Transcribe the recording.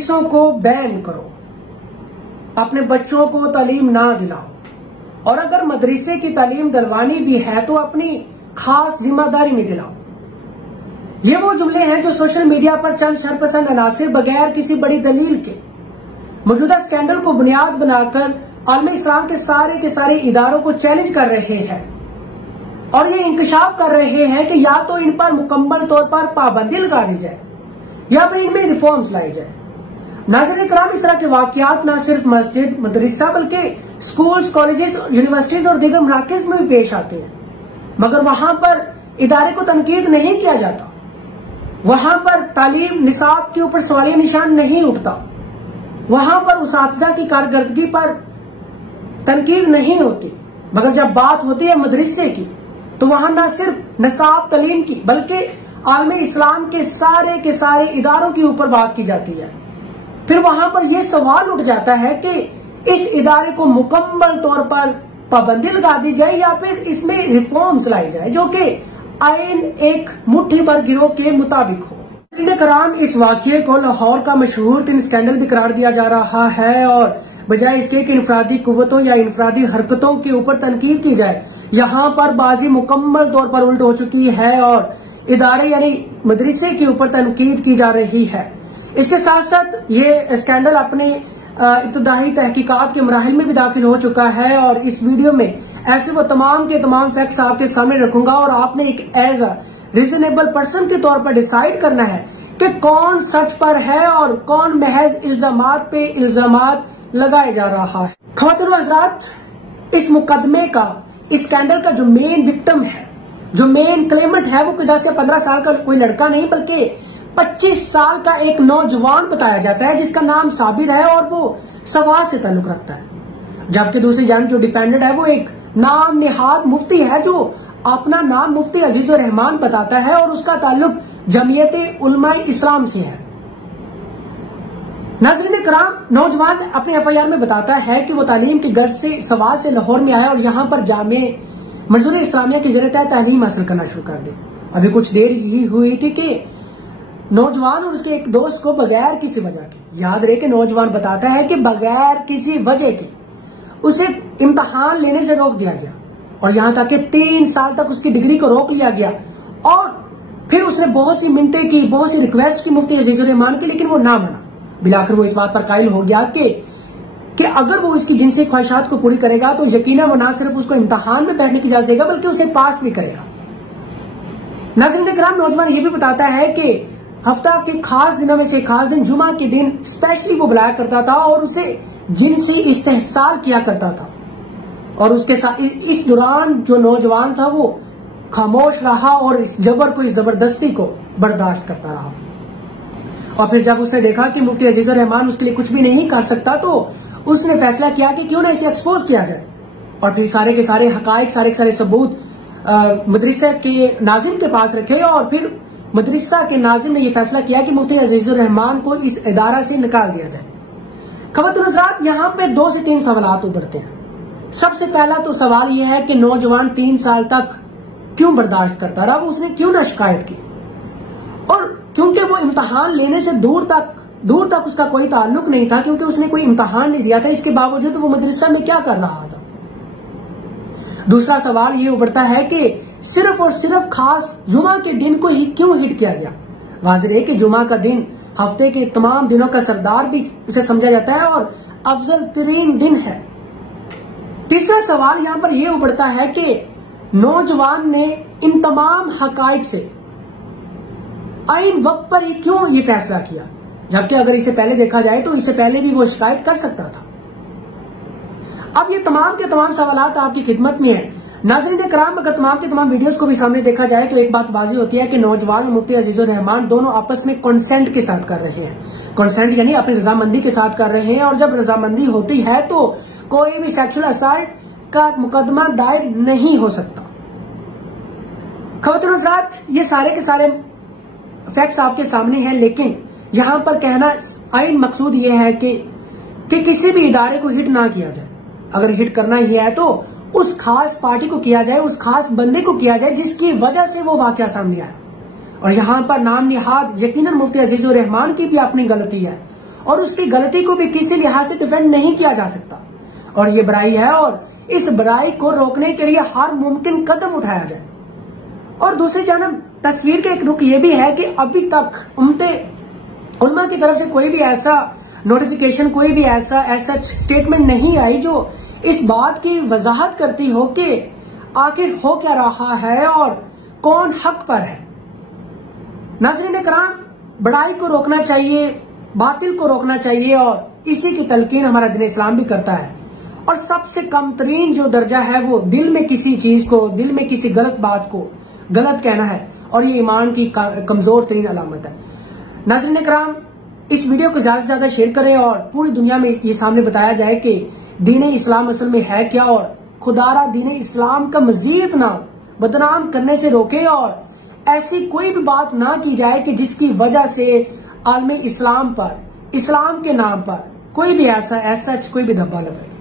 मदरसों को बैन करो, अपने बच्चों को तालीम ना दिलाओ, और अगर मदरसे की तालीम दिलवानी भी है तो अपनी खास जिम्मेदारी में दिलाओ। ये वो जुमले हैं जो सोशल मीडिया पर चंद शरपसंद अनासिर बगैर किसी बड़ी दलील के मौजूदा स्कैंडल को बुनियाद बनाकर आलमी इस्लाम के सारे इदारों को चैलेंज कर रहे हैं और ये इंकशाफ कर रहे हैं कि या तो इन पर मुकम्मल तौर पर पाबंदी लगा दी जाए या फिर इनमें रिफॉर्म्स लाई जाए। नाज़रीन इकराम, इस तरह के वाकयात न सिर्फ मस्जिद मदरसा बल्कि स्कूल्स, कॉलेजेस, यूनिवर्सिटीज और दीगर मराकज़ में भी पेश आते हैं, मगर वहां पर इदारे को तनकीद नहीं किया जाता, वहां पर तालीम निसाब के ऊपर सवालिया निशान नहीं उठता, वहां पर उसातिज़ा की कारकर्दगी पर तनकीद नहीं होती। मगर जब बात होती है मदरसे की तो वहां न सिर्फ निसाब तालीम की बल्कि आलमी इस्लाम के सारे इदारों के ऊपर बात की जाती है। फिर वहां पर यह सवाल उठ जाता है कि इस इदारे को मुकम्मल तौर पर पाबंदी लगा दी जाए या फिर इसमें रिफॉर्म्स लाई जाए जो कि आइन एक मुट्ठी भर गिरोह के मुताबिक हो। कराम, इस वाकये को लाहौर का मशहूर तीन स्कैंडल भी करार दिया जा रहा है और बजाय इसके कि इनफरादी कुव्वतों या इनफरादी हरकतों के ऊपर तनकीद की जाए, यहाँ पर बाजी मुकम्मल तौर पर उल्ट हो चुकी है और इदारे यानी मदरसे के ऊपर तनकीद की जा रही है। इसके साथ साथ ये स्कैंडल अपने इब्तदाई तहकीकात के मराहिल में भी दाखिल हो चुका है और इस वीडियो में ऐसे वो तमाम के तमाम फैक्ट्स आपके सामने रखूंगा और आपने एक एज अ रीजनेबल पर्सन के तौर पर डिसाइड करना है कि कौन सच पर है और कौन महज इल्जामात पे इल्जामात लगाए जा रहा है। ख़वातीन व हज़रात, इस मुकदमे का, इस स्कैंडल का जो मेन विक्टिम है, जो मेन क्लेमेंट है, वो 10 या 15 साल का कोई लड़का नहीं बल्कि 25 साल का एक नौजवान बताया जाता है जिसका नाम साबिर है और वो सवाल से ताल्लुक रखता है। जबकि दूसरी जान जो डिफेंडेड है वो एक नाम निहाद मुफ्ती है जो अपना नाम मुफ्ती अजीजुर रहमान बताता है और उसका ताल्लुक जमीयत उलमाए इस्लाम से है। नाज़रीन कराम, नौजवान अपने FIR में बताता है कि वो तालीम की गर्ज से सवाल से लाहौर में आया और यहाँ पर जामे मंसूर इस्लामिया की ज़रिए तालीम हासिल करना शुरू कर दी। अभी कुछ देर ही हुई थी कि नौजवान और उसके एक दोस्त को बगैर किसी वजह के, याद रहे कि नौजवान बताता है कि बगैर किसी वजह के उसे इम्तहान लेने से रोक दिया गया और यहाँ तक कि 3 साल तक उसकी डिग्री को रोक लिया गया और फिर उसने बहुत सी मिन्नतें की, बहुत सी रिक्वेस्ट की मुफ्ती अजीजुर रहमान की, लेकिन वो ना माना। बिलाकर वो इस बात पर कायल हो गया कि अगर वो इसकी जिनसी ख्वाहिशात को पूरी करेगा तो यकीनन वो ना सिर्फ उसको इम्तहान में बैठने की इजाजत देगा बल्कि उसे पास भी करेगा। नाज़रीन किराम, नौजवान ये भी बताता है कि हफ्ता के खास दिनों में से खास दिन जुमा के दिन स्पेशली वो बुलाया करता था और उसे जिनसी इस्तेहसाल किया करता था और उसके साथ इस दौरान जो नौजवान था वो खामोश रहा और इस जबर को, इस जबरदस्ती को बर्दाश्त करता रहा। और फिर जब उसने देखा कि मुफ्ती अजीजुर रहमान उसके लिए कुछ भी नहीं कर सकता तो उसने फैसला किया कि क्यों ना इसे एक्सपोज किया जाए और फिर सारे के सारे हकायक, सारे के सारे सबूत मदरसा के नाजिम के पास रखे और फिर मदरसा के नाजिम ने यह फैसला किया कि मुफ्ती अजीजुर रहमान को इस इदारा से निकाल दिया जाए। ख़वातीन हज़रात, यहाँ पे 2 से 3 सवाल उभरते हैं। सबसे पहला तो सवाल यह है कि नौजवान 3 साल तक क्यों बर्दाश्त करता रहा, वो उसने क्यों ना शिकायत की, और क्योंकि वो इम्तहान लेने से दूर तक उसका कोई ताल्लुक नहीं था, क्योंकि उसने कोई इम्तहान नहीं दिया था, इसके बावजूद वो मदरसा में क्या कर रहा था। दूसरा सवाल ये उभरता है कि सिर्फ और सिर्फ खास जुमा के दिन को ही क्यों हिट किया गया। वाज़ेह है कि जुमा का दिन हफ्ते के तमाम दिनों का सरदार भी उसे समझा जाता है और अफजल तरीन दिन है। तीसरा सवाल यहाँ पर यह उभरता है कि नौजवान ने इन तमाम हकाइक से आइन वक्त पर ही क्यों ये फैसला किया, जबकि अगर इसे पहले देखा जाए तो इससे पहले भी वो शिकायत कर सकता था। अब ये तमाम के तमाम सवालात आपकी खिदमत में है। नाज़रीन कराम, अगर तमाम के तमाम वीडियोस को भी सामने देखा जाए तो एक बात वाज़ेह होती है कि नौजवान और मुफ्ती अजीजुर रहमान दोनों आपस में कंसेंट के साथ कर रहे हैं। कंसेंट यानी अपनी रजामंदी के साथ कर रहे हैं और जब रजामंदी होती है तो कोई भी सेक्सुअल असल्ट का मुकदमा दायर नहीं हो सकता। ख़वातीन हज़रात, ये सारे के सारे फैक्ट्स आपके सामने हैं, लेकिन यहाँ पर कहना आइन मकसूद ये है कि किसी भी इदारे को हिट ना किया जाए। अगर हिट करना ही है तो उस खास पार्टी को किया जाए, उस खास बंदे को किया जाए जिसकी वजह से वो वाकया सामने आया। और यहाँ पर नाम निहाद यकीनन मुफ्ती अजीजुर रहमान की भी अपनी गलती है और उसकी गलती को भी किसी लिहाज से डिफेंड नहीं किया जा सकता। और ये बुराई है और इस बुराई को रोकने के लिए हर मुमकिन कदम उठाया जाए। और दूसरी जानब तस्वीर का एक रुख ये भी है कि अभी तक उलमा की तरफ से कोई भी ऐसा नोटिफिकेशन, कोई भी ऐसा स्टेटमेंट नहीं आई जो इस बात की वजाहत करती हो कि आखिर हो क्या रहा है और कौन हक पर है। नाज़रीन कराम, बड़ाई को रोकना चाहिए, बातिल को रोकना चाहिए और इसी की तलकीन हमारा दीन इस्लाम भी करता है। और सबसे कम तरीन जो दर्जा है वो दिल में किसी चीज को, दिल में किसी गलत बात को गलत कहना है और ये ईमान की कमजोर तरीन अलामत है। नाज़रीन कराम, इस वीडियो को ज्यादा से ज्यादा शेयर करें और पूरी दुनिया में ये सामने बताया जाए कि दीन इस्लाम असल में है क्या और खुदारा दीन इस्लाम का मजीद नाम बदनाम करने से रोके और ऐसी कोई भी बात ना की जाए कि जिसकी वजह से आलम इस्लाम पर, इस्लाम के नाम पर कोई भी ऐसा कोई भी धब्बा लगे।